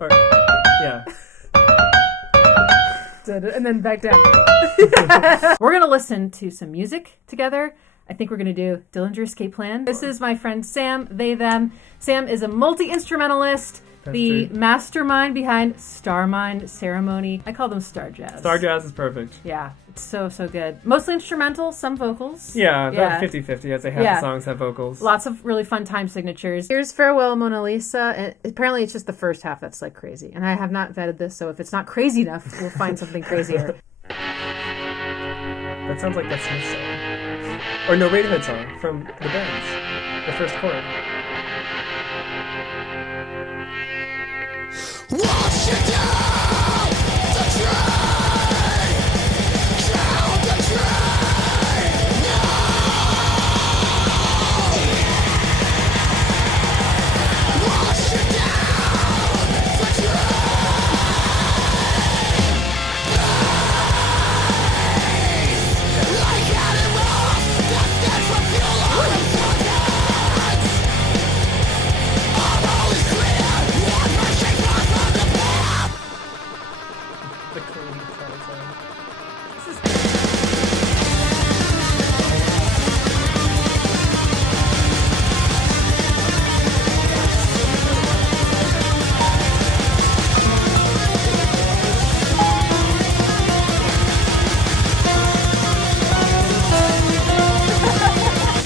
Or, yeah. And then back down. We're going to listen to some music together. I think we're going to do Dillinger Escape Plan. This is my friend Sam, they, them. Sam is a multi-instrumentalist, the mastermind behind Starmind Ceremony. I call them Star Jazz. Star Jazz is perfect. Yeah, it's so good. Mostly instrumental, some vocals. Yeah, about 50-50. I'd say half the songs have vocals. Lots of really fun time signatures. Here's Farewell Mona Lisa, and apparently it's just the first half that's like crazy. And I have not vetted this, so if it's not crazy enough, we'll find something crazier. That sounds like that Smith song. Or no, Radiohead song from the Bends. The first chord. Wash it down the drain, drown the drain, no! Wash it down the drain, like animals that stand for fuel on abundance. All is clear, never shake far from the path. The cool guitar song.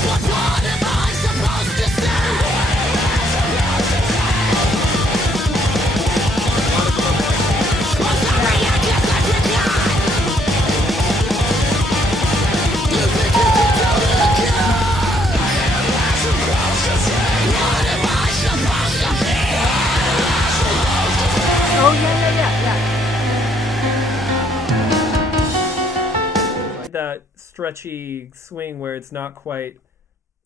But what am I supposed to say? I'm sorry, I guess I forgot. You think you can do it again? What am I supposed to be? Oh, yeah. That stretchy swing where it's not quite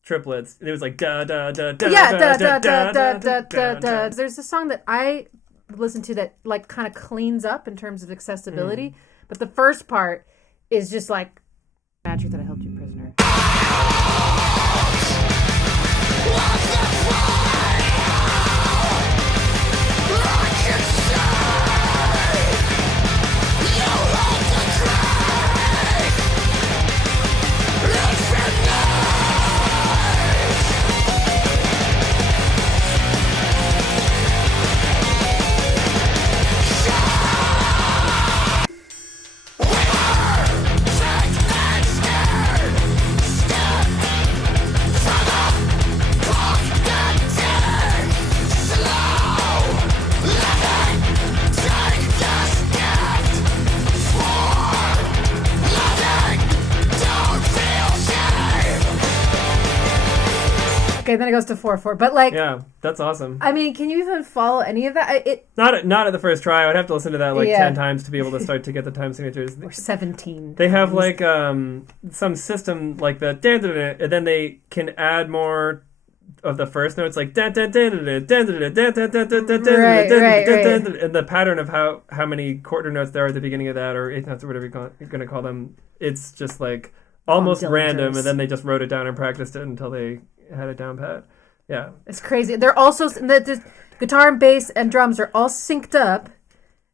triplets. It was like da da da da Yeah, da da da da da da da. There's a song that I listen to that like kind of cleans up in terms of accessibility, but the first part is just like magic that I held you prisoner. Okay, then it goes to 4/4. But like, Yeah, that's awesome. I mean, can you even follow any of that? Not at the first try. I would have to listen to that like Yeah. 10 times to be able to start to get the time signatures. Or 17. They have like some system like the and then they can add more of the first notes like and the pattern of how many quarter notes there are at the beginning of that, or eighth notes or whatever you're going to call them. It's just like almost random, and then they just wrote it down and practiced it until they had it down pat. Yeah, it's crazy. They're also the guitar and bass and drums are all synced up,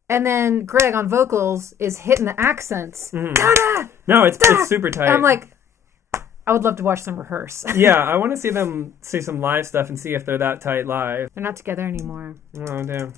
and then Greg on vocals is hitting the accents. Da-da! No, it's super tight. And I'm like, I would love to watch them rehearse. Yeah, I want to see them see some live stuff and see if they're that tight live. They're not together anymore. Oh damn.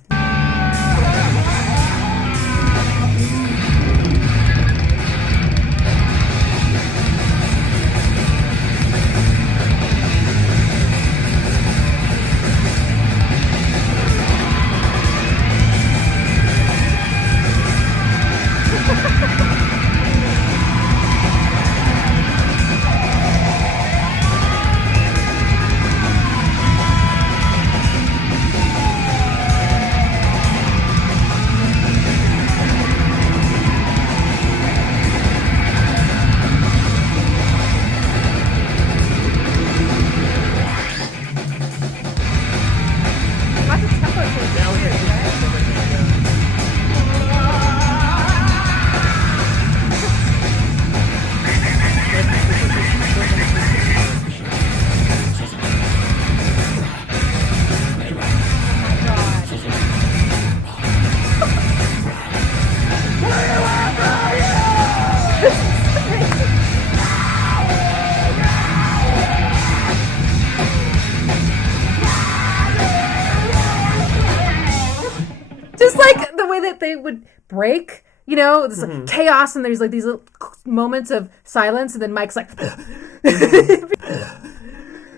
Just like the way that they would break, you know, this like chaos, and there's like these little moments of silence, and then Mike's like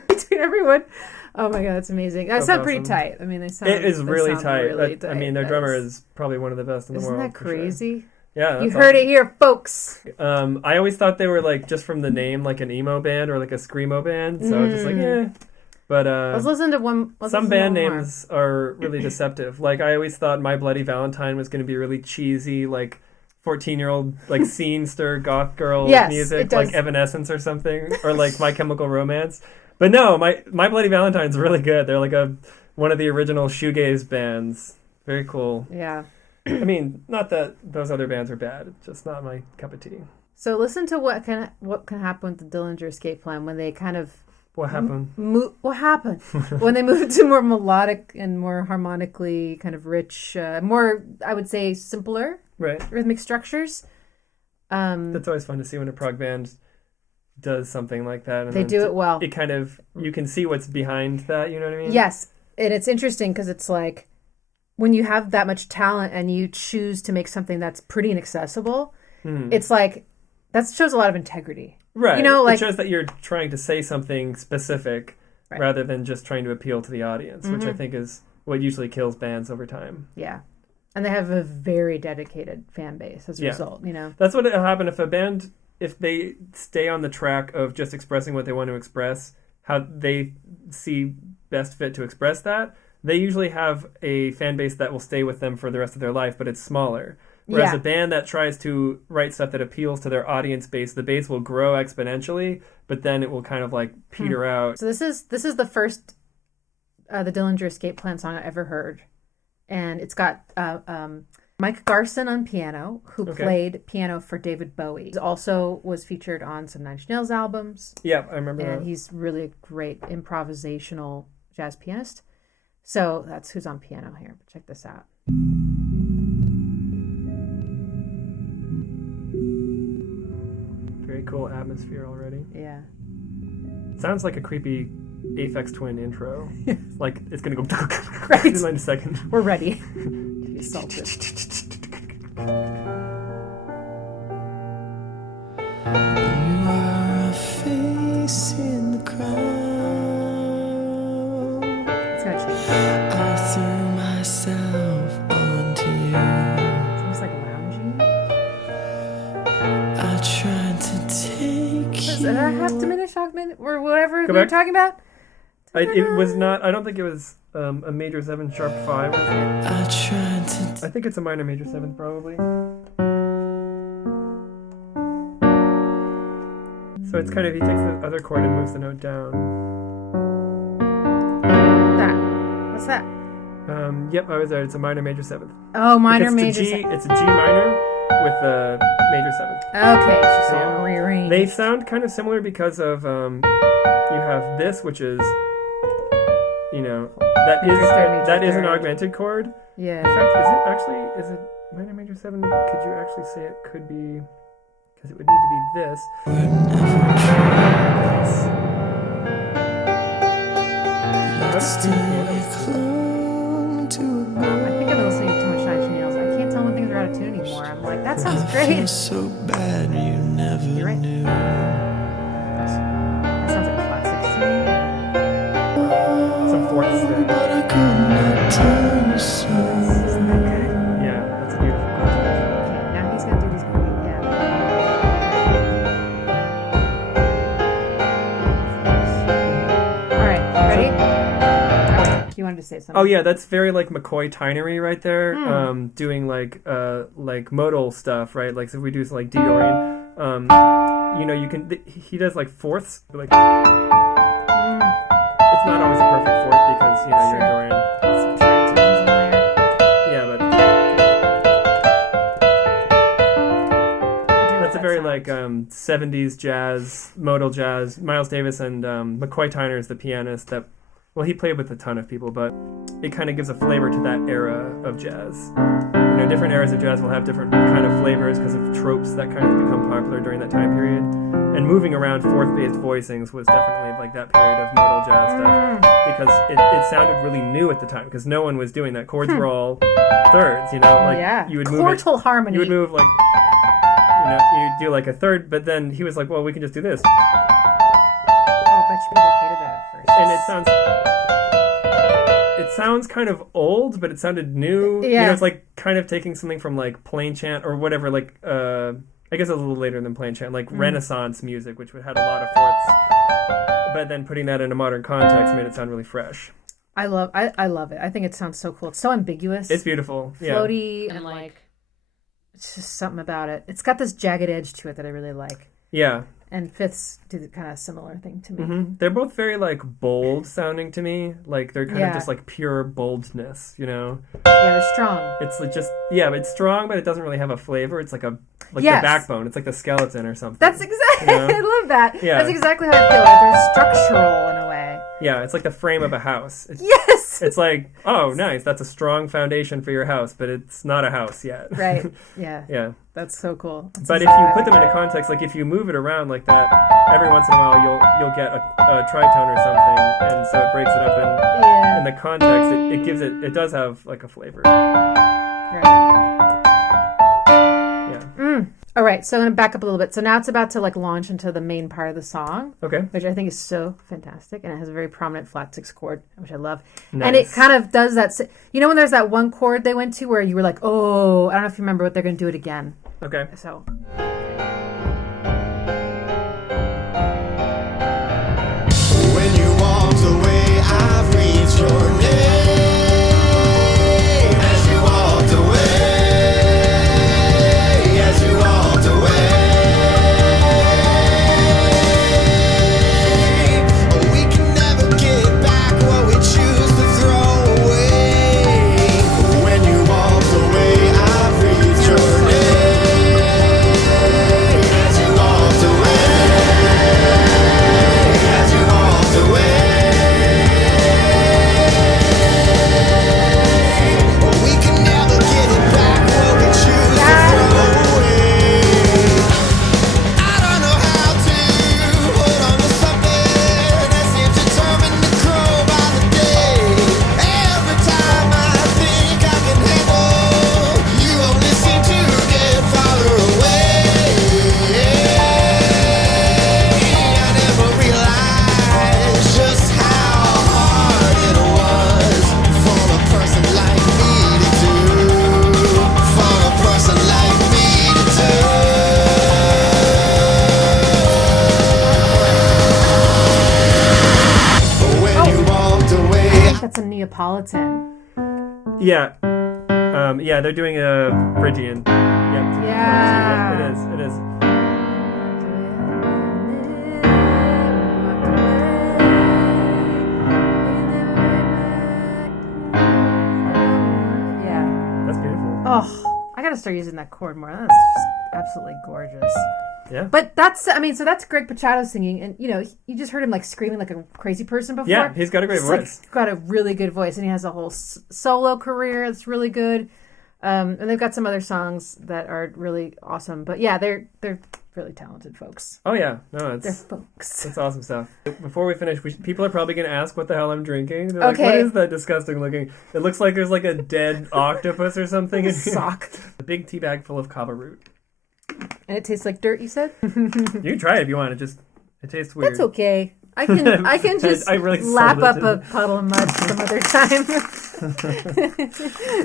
between everyone. Oh my god, that's amazing. That sounds pretty tight. I mean, it is really tight. Really tight. I mean, their drummer is probably one of the best in the world. Isn't that crazy? Sure. Yeah, you heard it here, folks. I always thought they were like just from the name, like an emo band or like a screamo band. So I was just like, yeah. But let's listen to one. Some band names are really deceptive. Like I always thought My Bloody Valentine was going to be really cheesy, like 14-year-old like scene stir goth girl music, like Evanescence or something, or like My Chemical Romance. But no, My Bloody Valentine's really good. They're like one of the original shoegaze bands. Very cool. Yeah. I mean, not that those other bands are bad. It's just not my cup of tea. So listen to what can happen with the Dillinger Escape Plan when they kind of what happened? What happened when they moved to more melodic and more harmonically kind of rich, more I would say simpler rhythmic structures. That's always fun to see when a prog band does something like that. And they do it well. It kind of you can see what's behind that. You know what I mean? Yes, and it's interesting because it's like, when you have that much talent and you choose to make something that's pretty inaccessible, it's like, that shows a lot of integrity. Right. You know, like, it shows that you're trying to say something specific rather than just trying to appeal to the audience, which I think is what usually kills bands over time. Yeah. And they have a very dedicated fan base as a result, you know. That's what will happen if a band, if they stay on the track of just expressing what they want to express, how they see best fit to express that. They usually have a fan base that will stay with them for the rest of their life, but it's smaller. Whereas a band that tries to write stuff that appeals to their audience base, the base will grow exponentially, but then it will kind of like peter out. So this is the first the Dillinger Escape Plan song I ever heard, and it's got Mike Garson on piano, who played piano for David Bowie. He also was featured on some Nine Inch Nails albums. Yeah, I remember that. And he's really a great improvisational jazz pianist. So that's who's on piano here. Check this out. Very cool atmosphere already. Yeah. Sounds like a creepy Aphex Twin intro. Like it's going to go right. in a second. We're ready to be assaulted. You are a face in the crowd. I threw myself onto you. Seems like loungy. I tried to take Does that have diminished augmented or whatever we were talking about? It was not. I don't think it was a major 7 sharp 5. I tried to. I think it's a minor major 7 probably. So it's kind of he takes the other chord and moves the note down. What's that? Yep, I was right. It's a minor major 7th. Oh, minor major 7th. It's a G minor with a major 7th. Okay, it's just all rearranged. They sound kind of similar because of you have this, which is that is an augmented chord. Yeah. In fact, is it minor major 7? Could you actually say it could be, because it would need to be this. Let's stay close to I think I've been listening to too much Nine Inch Nails. I can't tell when things are out of tune anymore. I'm like, that sounds great. So bad you never You're right. knew. That sounds like flat 16. Some fourths there. But I could not tell you so. Isn't that good? Yeah, that's a beautiful chord. Okay, now he's gonna do these great. All right, ready? You wanted to say something? Oh yeah, that's very like McCoy Tynery right there. Doing like modal stuff, right? Like so if we do like D Dorian, you can he does like fourths, but like it's not always a perfect fourth because you're in Dorian. Some track tones in there. Yeah, but that's a very like 70s jazz, modal jazz. Miles Davis and McCoy Tyner is the pianist that. Well, he played with a ton of people, but it kind of gives a flavor to that era of jazz. Different eras of jazz will have different kind of flavors because of tropes that kind of become popular during that time period. And moving around fourth-based voicings was definitely like that period of modal jazz stuff because it sounded really new at the time because no one was doing that. Chords were all thirds, you know, like you would move chordal harmony. You would move like, you know, you do like a third, but then he was like, well, we can just do this. Oh, I bet you people hated that at first. And it sounds kind of old, but it sounded new. Yeah. You know, it's like kind of taking something from like plain chant or whatever, like I guess a little later than plain chant, like Renaissance music, which had a lot of fourths. But then putting that in a modern context made it sound really fresh. I love it. I think it sounds so cool. It's so ambiguous. It's beautiful. Floaty and like it's just something about it. It's got this jagged edge to it that I really like. Yeah. And Fifths do the kind of similar thing to me. Mm-hmm. They're both very like bold sounding to me. Like they're kind of just like pure boldness, you know? Yeah, they're strong. It's like just it's strong, but it doesn't really have a flavor. It's like the backbone. It's like the skeleton or something. That's exactly. You know? I love that. Yeah. That's exactly how I feel. Like they're structural in a way. Yeah, it's like the frame of a house. Yes. It's like, oh, nice. That's a strong foundation for your house, but it's not a house yet. Right. Yeah. Yeah. That's so cool. But if you put them in a context, like if you move it around like that, every once in a while you'll get a tritone or something, and so it breaks it up in the context. It gives it does have like a flavor. Right. Yeah. All right, so I'm gonna back up a little bit. So now it's about to like launch into the main part of the song, okay, which I think is so fantastic, and it has a very prominent flat six chord, which I love. Nice. And it kind of does that. You know when there's that one chord they went to where you were like, oh, I don't know if you remember, but they're gonna do it again. Okay. So. When you walked away, I've reached your name. As you walked away, as you walked away. We can never get back what we choose to throw away. When you walked away, I've reached your name. As you walked away, as you walked away. We can never get it back what we choose to throw away. I don't know how to hold on to something that seems determined to grow by the day. Every time I think I can handle, you only seem to get farther away. I never realized just how hard it was for a person like me to do. For a person like me to do. When you walked away, That's a Neapolitan. Yeah. Yeah, they're doing a Phrygian. Yep. Yeah. It is. It is. Yeah. That's beautiful. Oh, I gotta start using that chord more. That's just absolutely gorgeous. Yeah. But that's Greg Pachato singing, and you know, you just heard him like screaming like a crazy person before. Yeah, he's got a great voice. Like, got a really good voice, and he has a whole solo career that's really good. And they've got some other songs that are really awesome. But yeah, they're really talented folks. Oh yeah, no, They're folks. it's awesome stuff. Before we finish, people are probably going to ask what the hell I'm drinking. They're like, Okay. what is that disgusting looking? It looks like there's like a dead octopus or something in here. Sock. A big tea bag full of kava root. And it tastes like dirt, you said? You can try it if you want. It tastes weird. That's okay. I can just I really lap sold it up to a puddle of mud some other time.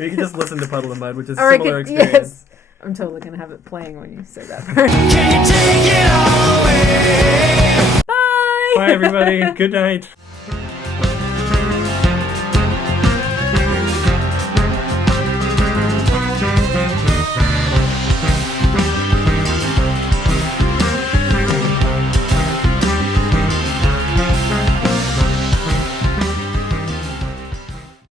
You can just listen to Puddle of Mud, which is a Or I similar could- experience. yes. I'm totally going to have it playing when you say that part. can you take it all away? Bye! Bye, everybody. Good night.